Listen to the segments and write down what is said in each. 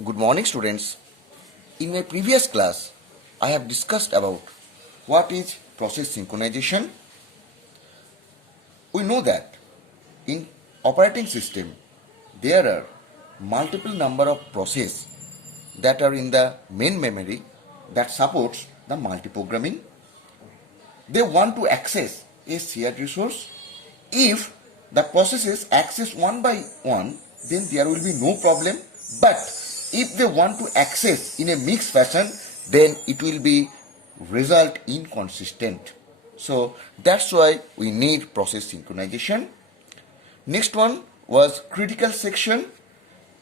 Good morning, students. In my previous class, I have discussed about what is process synchronization. We know that in operating system, there are multiple number of processes that are in the main memory that supports the multiprogramming. They want to access a shared resource. If the processes access one by one, then there will be no problem. But if they want to access in a mixed fashion, then it will be result inconsistent. So that's why we need process synchronization. Next one was critical section.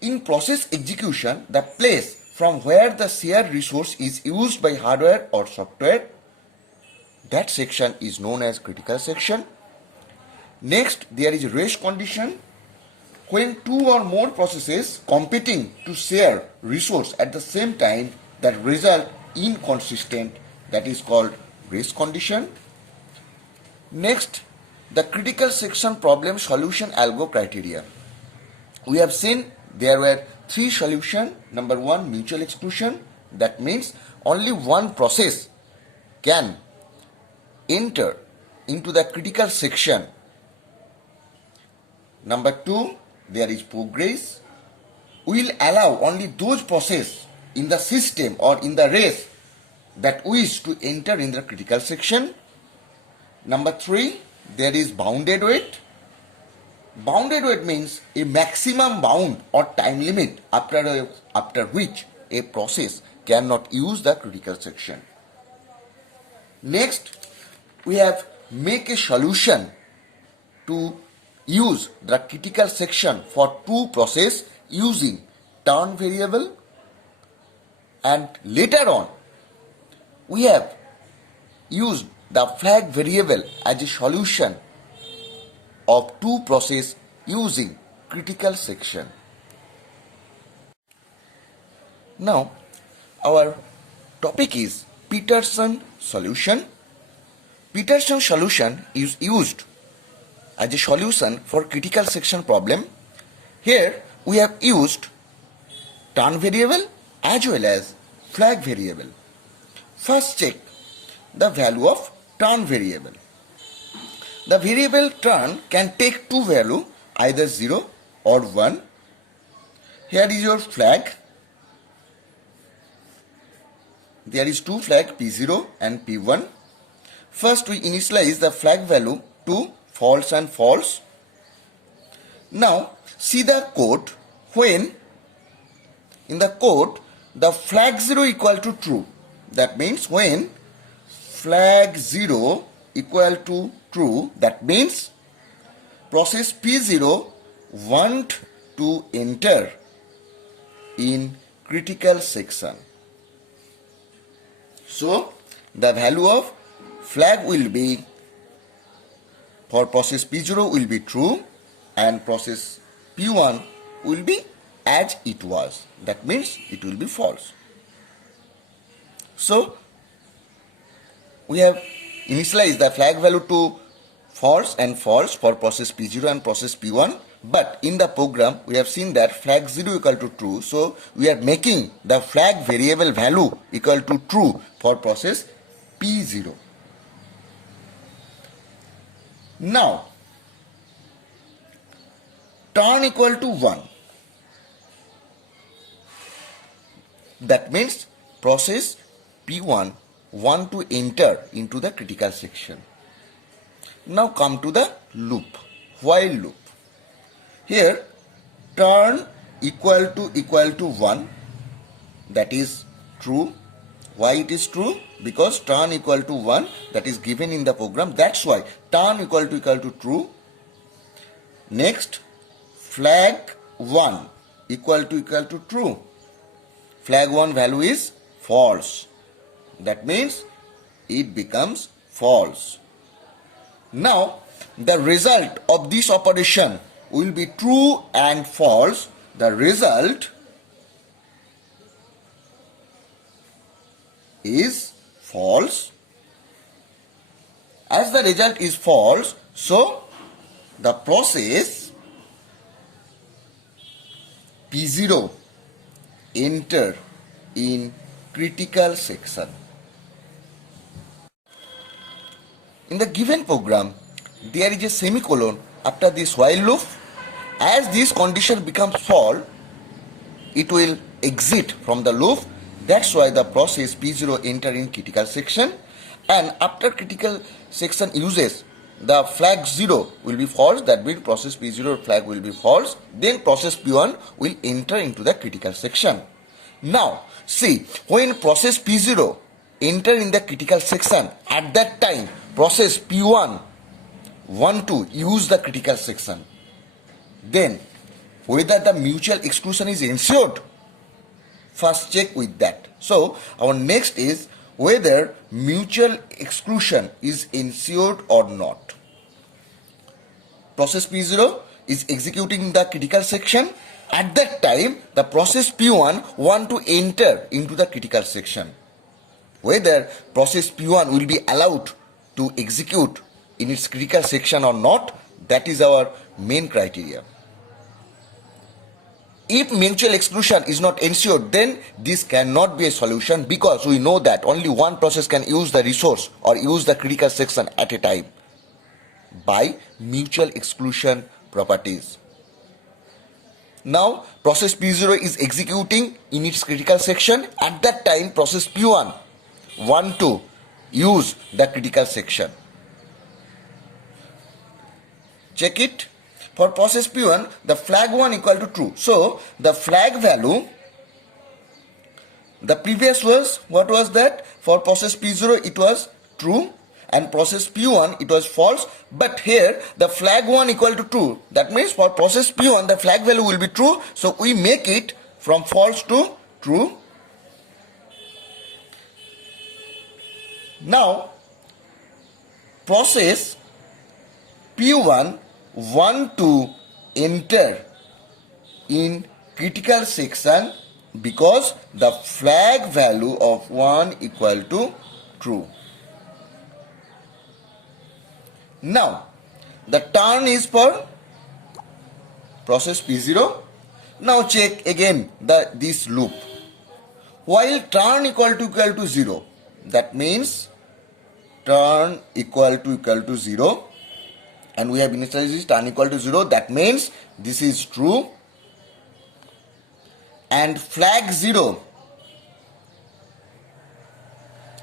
In process execution, the place from where the shared resource is used by hardware or software, that section is known as critical section. Next, there is race condition. When two or more processes competing to share resource at the same time that result inconsistent, that is called race condition. Next, the critical section problem solution algo criteria. We have seen there were three solutions. Number one, mutual exclusion. That means only one process can enter into the critical section. Number two, there is progress. We will allow only those processes in the system or in the race that wish to enter in the critical section. Number three, there is bounded wait. Bounded wait means a maximum bound or time limit after which a process cannot use the critical section. Next, we have make a solution to use the critical section for two process using turn variable, and later on we have used the flag variable as a solution of two process using critical section. Now our topic is Peterson solution. Peterson solution is used as a solution for critical section problem. Here we have used turn variable as well as flag variable. First check the value of turn variable. The variable turn can take two values, either 0 or 1. Here is your flag. There is two flags, P0 and P1. First we initialize the flag value to false and false. Now see the code. When in the code the flag 0 equal to true, that means when flag 0 equal to true, that means process P0 want to enter in critical section. So the value of flag will be, for process P0 will be true and process P1 will be as it was. That means it will be false. So we have initialized the flag value to false and false for process P0 and process P1. But in the program we have seen that flag 0 equal to true. So we are making the flag variable value equal to true for process P0. Now, turn equal to 1. That means process P1 want to enter into the critical section. Now come to the loop, while loop. Here, turn equal to 1, that is true. Why it is true? Because turn equal to 1, that is given in the program. That's why turn equal to true. Next, flag 1 equal to true. Flag 1 value is false. That means it becomes false. Now the result of this operation will be true and false. The result is false. As the result is false, so the process P0 enter in critical section. In the given program, there is a semicolon after this while loop. As this condition becomes false, it will exit from the loop. That's why the process P0 enter in critical section, and after critical section uses, the flag 0 will be false. That means process P0 flag will be false. Then process P1 will enter into the critical section. Now see, when process P0 enter in the critical section, at that time process P1 want to use the critical section. Then whether the mutual exclusion is ensured, first check with that. So our next is whether mutual exclusion is ensured or not. Process P0 is executing the critical section. At that time, the process P1 want to enter into the critical section. Whether process P1 will be allowed to execute in its critical section or not, that is our main criteria. If mutual exclusion is not ensured, then this cannot be a solution, because we know that only one process can use the resource or use the critical section at a time by mutual exclusion properties. Now process P0 is executing in its critical section. At that time process P1 want to use the critical section. Check it. For process P1, the flag 1 equal to true. So the flag value, the previous was, what was that? For process P0 it was true, and process P1 it was false. But here the flag 1 equal to true. That means for process P1 the flag value will be true. So we make it from false to true. Now process P1 want to enter in critical section because the flag value of 1 equal to true. Now the turn is for process P0. Now check again this loop. While turn equal to 0, that means turn equal to 0, and we have initialized turn equal to 0, that means this is true. And flag 0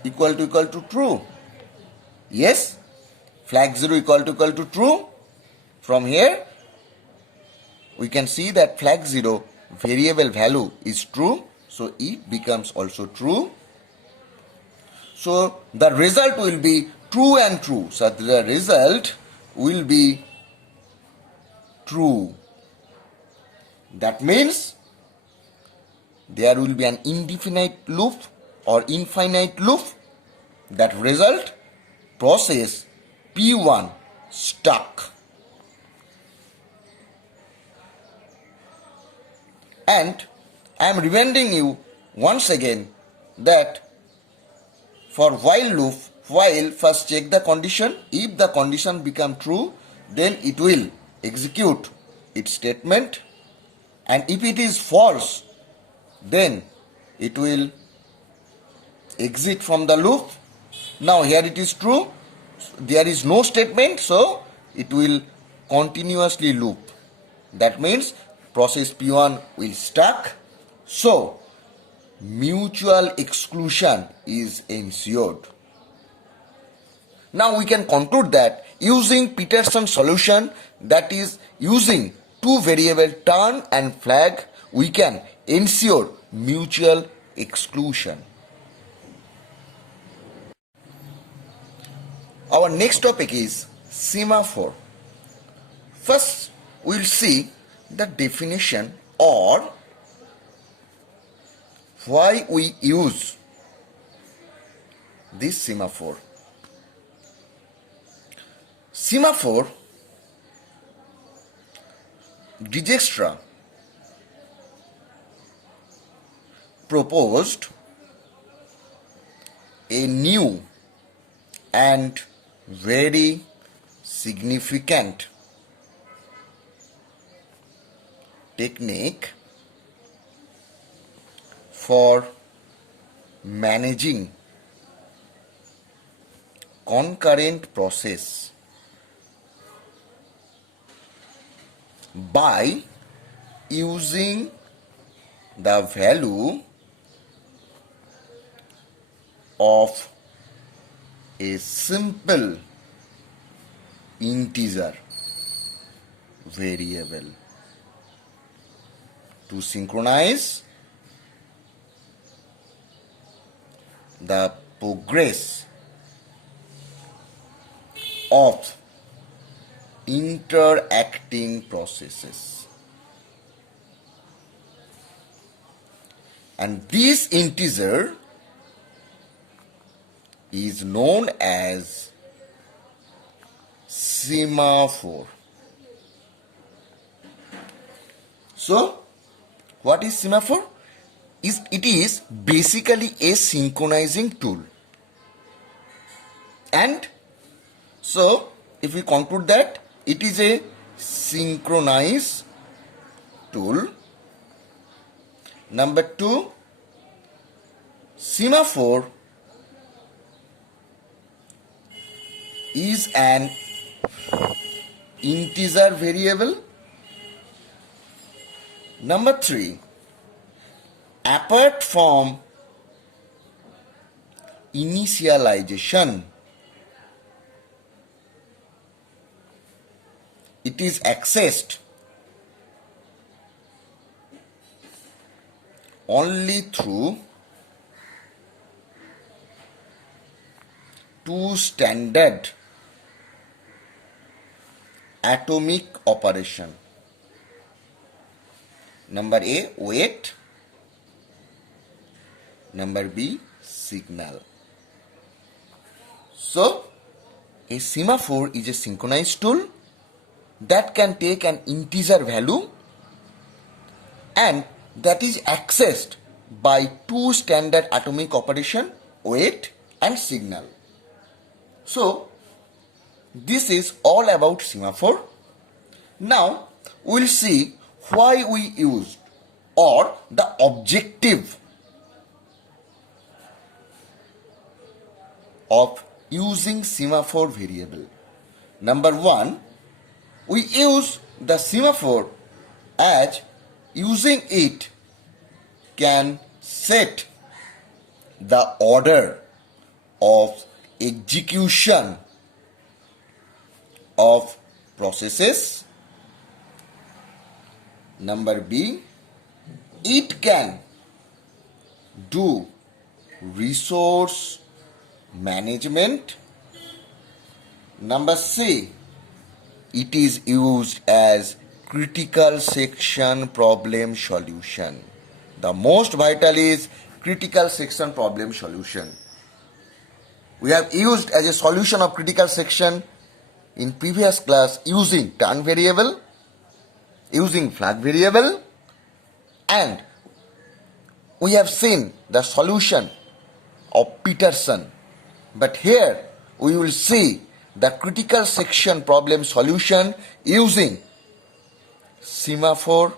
equal to true. Yes, flag 0 equal to true. From here we can see that flag 0 variable value is true, so it becomes also true. So the result will be true and true. So the result will be true. That means there will be an indefinite loop or infinite loop. That result, process P1 stuck. And I am reminding you once again that for while loop, while first check the condition. If the condition become true, then it will execute its statement, and if it is false, then it will exit from the loop. Now here it is true, there is no statement, so it will continuously loop. That means process P1 will stuck, so mutual exclusion is ensured. Now we can conclude that using Peterson's solution, that is using two variable turn and flag, we can ensure mutual exclusion. Our next topic is semaphore. First we will see the definition or why we use this semaphore. Semaphore, Dijkstra proposed a new and very significant technique for managing concurrent process by using the value of a simple integer variable to synchronize the progress of interacting processes. And this integer is known as semaphore. So, what is semaphore? It is basically a synchronizing tool. And so, if we conclude that it is a synchronize tool. Number 2, semaphore is an integer variable. Number 3, apart from initialization, it is accessed only through two standard atomic operation. Number A, wait. Number B, signal. So, a semaphore is a synchronized tool that can take an integer value and that is accessed by two standard atomic operation, wait and signal. So, this is all about semaphore. Now, we will see why we used or the objective of using semaphore variable. Number 1, we use the semaphore as using it can set the order of execution of processes. Number B, it can do resource management. Number C, it is used as critical section problem solution. The most vital is critical section problem solution. We have used as a solution of critical section in previous class using turn variable, using flag variable, and we have seen the solution of Peterson. But here we will see the critical section problem solution using semaphore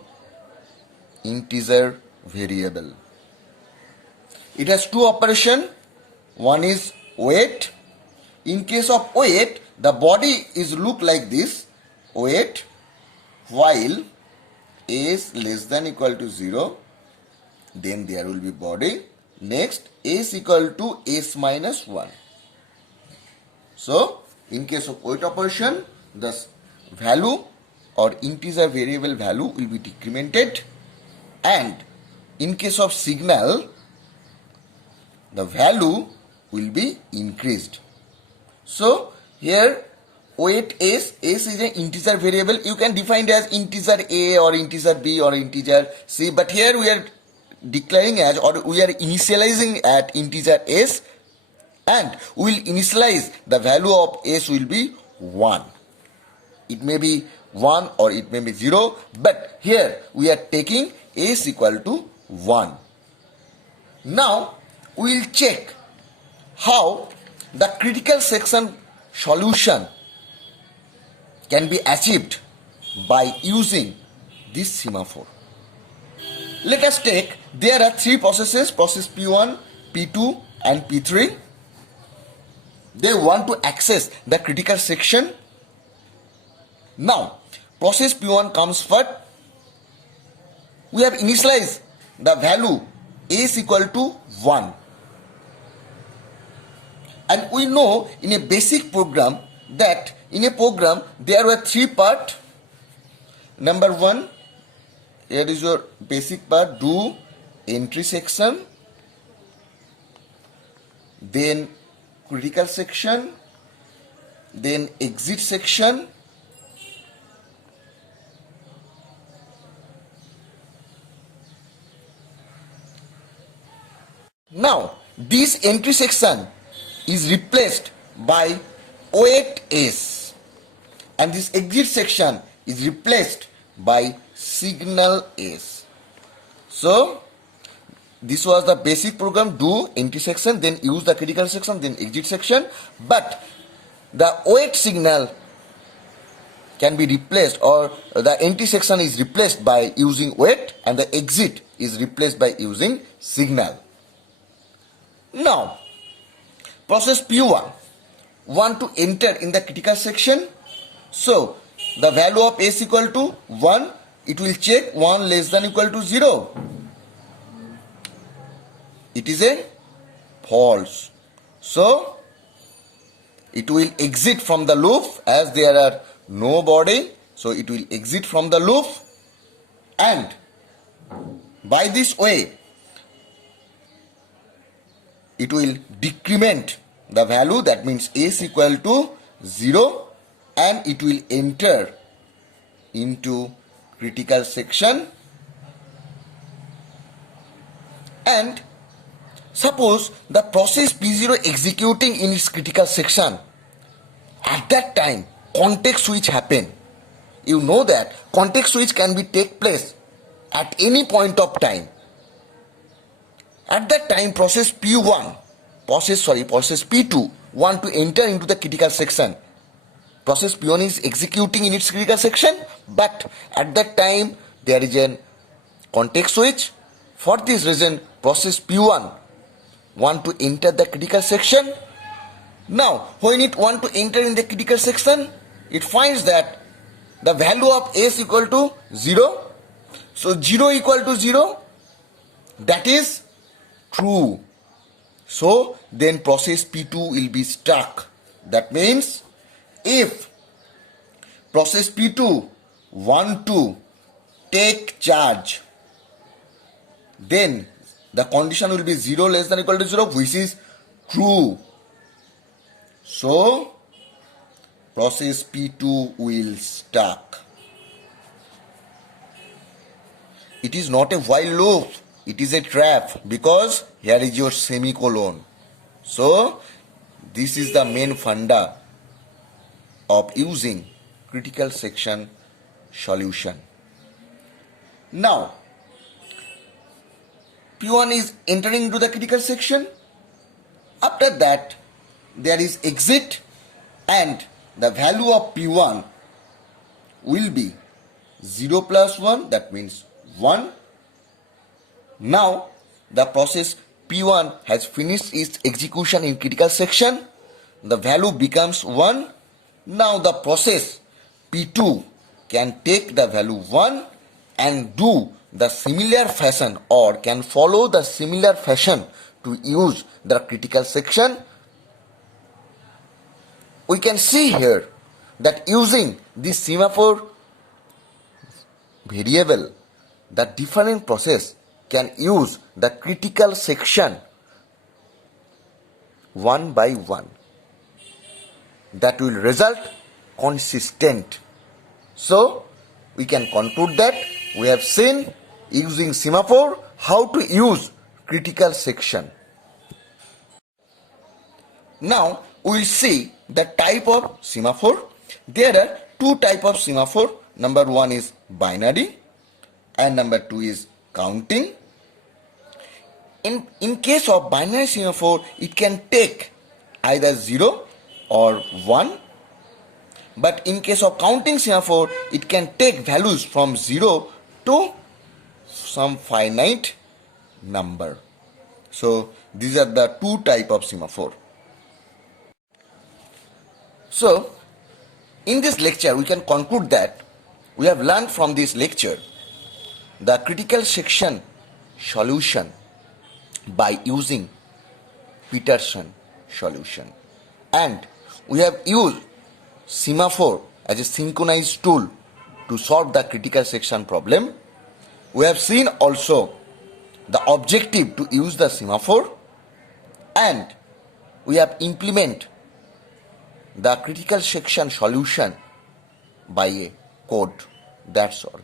integer variable. It has two operations. One is wait. In case of wait, the body is look like this. Wait while s less than equal to 0, then there will be body. Next, s equal to s minus 1. So, in case of wait operation, the value or integer variable value will be decremented, and in case of signal, the value will be increased. So, here wait s is an integer variable. You can define it as integer a or integer b or integer c, but here we are declaring as, or we are initializing at integer s, and we will initialize the value of s will be 1. It may be 1 or it may be 0, but here we are taking s equal to 1. Now we will check how the critical section solution can be achieved by using this semaphore. Let us take, there are three processes, process P1, P2 and P3. They want to access the critical section. Now, process P1 comes first. We have initialized the value A is equal to 1. And we know in a basic program that in a program there were three parts. Number one, here is your basic part, do entry section, then critical section, then exit section, now this entry section is replaced by wait S, and this exit section is replaced by signal S. So this was the basic program, do entry section, then use the critical section, then exit section, but the wait signal can be replaced, or the entry section is replaced by using wait, and the exit is replaced by using signal. Now process P1 want to enter in the critical section, so the value of S equal to 1, it will check 1 less than equal to 0. It is a false. So it will exit from the loop, as there are no body, so it will exit from the loop, and by this way it will decrement the value, that means S equal to 0, and it will enter into critical section. And suppose the process P0 executing in its critical section, at that time context switch happen. You know that context switch can be take place at any point of time. At that time process P2 want to enter into the critical section. Process P1 is executing in its critical section, but at that time there is a context switch. For this reason process P1 want to enter the critical section. Now when it want to enter in the critical section, it finds that the value of S equal to 0. So 0 equal to 0, that is true. So then process P2 will be stuck. That means if process P2 want to take charge, then the condition will be 0 less than equal to 0, which is true. So process P2 will stuck. It is not a while loop, it is a trap, because here is your semicolon. So this is the main funda of using critical section solution. Now P1 is entering into the critical section. After that there is exit, and the value of P1 will be 0 plus 1, that means 1. Now the process P1 has finished its execution in critical section. The value becomes 1. Now the process P2 can take the value 1 and do the similar fashion, or can follow the similar fashion to use the critical section. We can see here that using this semaphore variable, the different process can use the critical section one by one. That will result consistent. So we can conclude that we have seen using semaphore how to use critical section. Now we will see the type of semaphore. There are two types of semaphore. Number one is binary and number two is counting. In case of binary semaphore, it can take either 0 or 1. But in case of counting semaphore, it can take values from 0 to some finite number. So these are the two type of semaphore. So in this lecture we can conclude that we have learned from this lecture the critical section solution by using Peterson solution, and we have used semaphore as a synchronized tool to solve the critical section problem. We have seen also the objective to use the semaphore, and we have implement the critical section solution by a code. That's all.